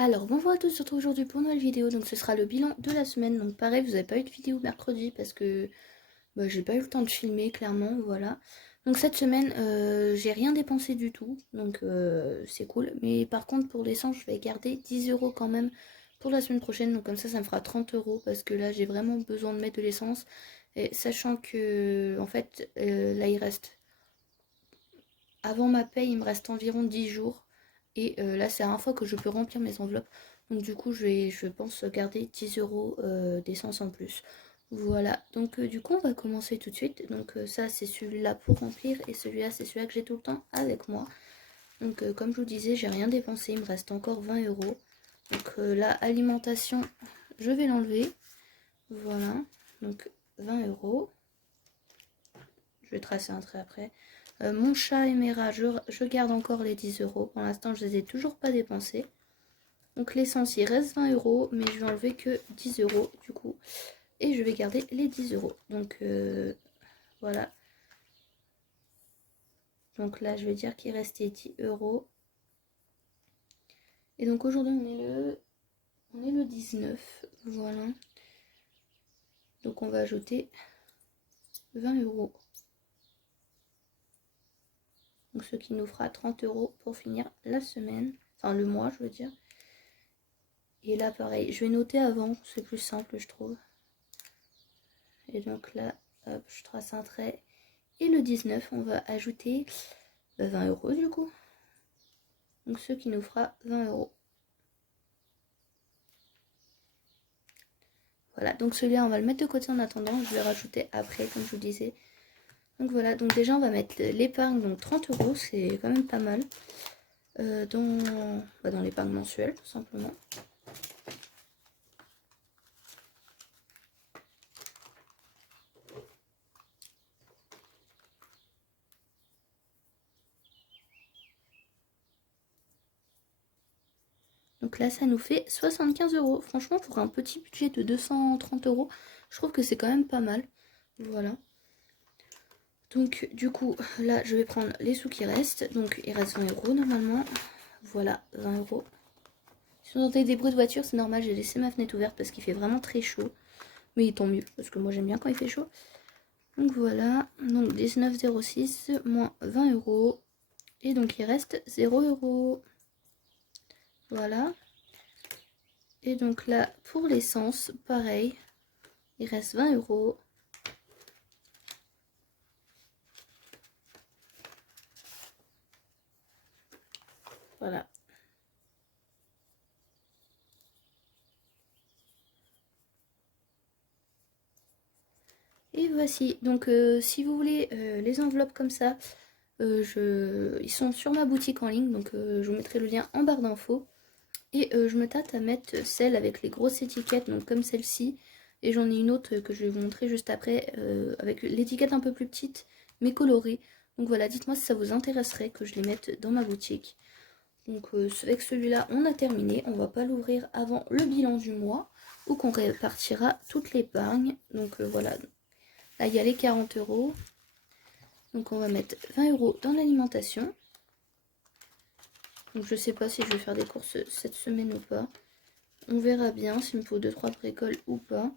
Alors bonjour à tous, on se retrouve aujourd'hui pour une nouvelle vidéo. Donc ce sera le bilan de la semaine. Donc pareil, vous n'avez pas eu de vidéo mercredi parce que j'ai pas eu le temps de filmer clairement, voilà. Donc cette semaine, j'ai rien dépensé du tout, donc c'est cool. Mais par contre pour l'essence, je vais garder 10 € quand même pour la semaine prochaine. Donc comme ça me fera 30 € parce que là j'ai vraiment besoin de mettre de l'essence. Et sachant que en fait là il reste, avant ma paye, il me reste environ 10 jours. Et là, c'est la dernière fois que je peux remplir mes enveloppes. Donc du coup, je pense garder 10 € d'essence en plus. Voilà, donc du coup, on va commencer tout de suite. Donc ça, c'est celui-là pour remplir. Et celui-là, c'est celui-là que j'ai tout le temps avec moi. Donc comme je vous disais, j'ai rien dépensé. Il me reste encore 20 €. Donc la alimentation, je vais l'enlever. Voilà, donc 20 €. Je vais tracer un trait après. Mon chat et mes rats, je garde encore les 10 €. Pour l'instant, je les ai toujours pas dépensés. Donc l'essence, il reste 20 €, mais je vais enlever que 10 € du coup. Et je vais garder les 10 €. Donc voilà. Donc là, je vais dire qu'il restait 10 €. Et donc aujourd'hui, on est le 19. Voilà. Donc on va ajouter 20 €. Donc ce qui nous fera 30 € pour finir la semaine. Enfin le mois, je veux dire. Et là, pareil, je vais noter avant, c'est plus simple, je trouve. Et donc là, hop, je trace un trait. Et le 19, on va ajouter 20 € du coup. Donc ce qui nous fera 20 €. Voilà, donc celui-là, on va le mettre de côté en attendant. Je vais rajouter après, comme je vous disais. Donc voilà, donc déjà, on va mettre l'épargne, donc 30 €, c'est quand même pas mal. Dans l'épargne mensuelle, tout simplement. Donc là, ça nous fait 75 €. Franchement, pour un petit budget de 230 €, je trouve que c'est quand même pas mal. Voilà. Donc du coup, là, je vais prendre les sous qui restent. Donc il reste 20 € normalement. Voilà, 20 €. Si vous entendez des bruits de voiture, c'est normal, j'ai laissé ma fenêtre ouverte parce qu'il fait vraiment très chaud. Mais tant mieux, parce que moi j'aime bien quand il fait chaud. Donc voilà, donc 19,06 moins 20 €. Et donc il reste 0 €. Voilà. Et donc là, pour l'essence, pareil, il reste 20 €. Voilà. Et voici. Donc si vous voulez les enveloppes comme ça, ils sont sur ma boutique en ligne. Donc je vous mettrai le lien en barre d'infos. Et je me tâte à mettre celle avec les grosses étiquettes, donc comme celle-ci. Et j'en ai une autre que je vais vous montrer juste après, avec l'étiquette un peu plus petite, mais colorée. Donc voilà, dites-moi si ça vous intéresserait que je les mette dans ma boutique. Donc avec celui-là, on a terminé. On va pas l'ouvrir avant le bilan du mois, où qu'on répartira toute l'épargne. Donc voilà, là il y a les 40 €. Donc on va mettre 20 € dans l'alimentation. Donc je sais pas si je vais faire des courses cette semaine ou pas. On verra bien s'il me faut 2-3 bricoles ou pas.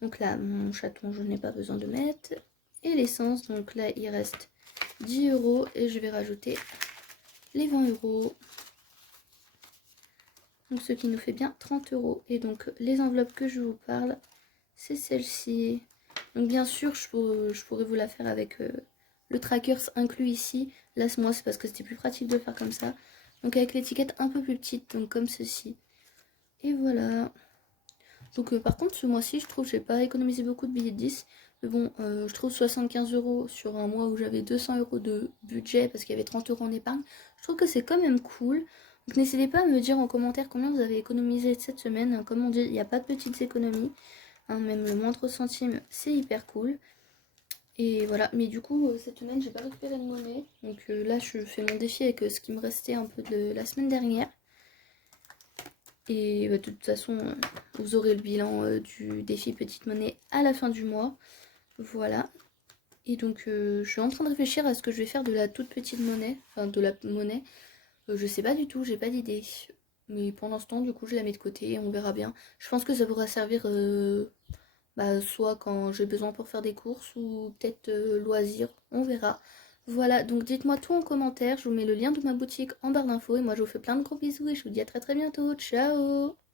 Donc là, mon chaton, je n'ai pas besoin de mettre. Et l'essence, donc là, il reste 10 € et je vais rajouter les 20 €. Donc ce qui nous fait bien 30 €. Et donc les enveloppes que je vous parle, c'est celle-ci. Donc bien sûr, je pourrais vous la faire avec le trackers inclus ici. Là, moi, c'est parce que c'était plus pratique de le faire comme ça. Donc avec l'étiquette un peu plus petite, donc comme ceci. Et voilà. Donc par contre, ce mois-ci, je trouve que j'ai pas économisé beaucoup de billets de 10. Mais bon, je trouve 75 € sur un mois où j'avais 200 € de budget parce qu'il y avait 30 € en épargne. Je trouve que c'est quand même cool. Donc n'hésitez pas à me dire en commentaire combien vous avez économisé cette semaine. Comme on dit, il n'y a pas de petites économies. Hein, même le moindre centime, c'est hyper cool. Et voilà, mais du coup, cette semaine, j'ai pas récupéré de monnaie. Donc là, je fais mon défi avec ce qui me restait un peu de la semaine dernière. Et de toute façon, vous aurez le bilan du défi petite monnaie à la fin du mois. Voilà. Et donc, je suis en train de réfléchir à ce que je vais faire de la toute petite monnaie. Enfin, de la monnaie. Je sais pas du tout, j'ai pas d'idée. Mais pour l'instant, du coup, je la mets de côté et on verra bien. Je pense que ça pourra servir soit quand j'ai besoin pour faire des courses ou peut-être loisir. On verra. Voilà, donc dites-moi tout en commentaire. Je vous mets le lien de ma boutique en barre d'infos et moi je vous fais plein de gros bisous et je vous dis à très très bientôt. Ciao!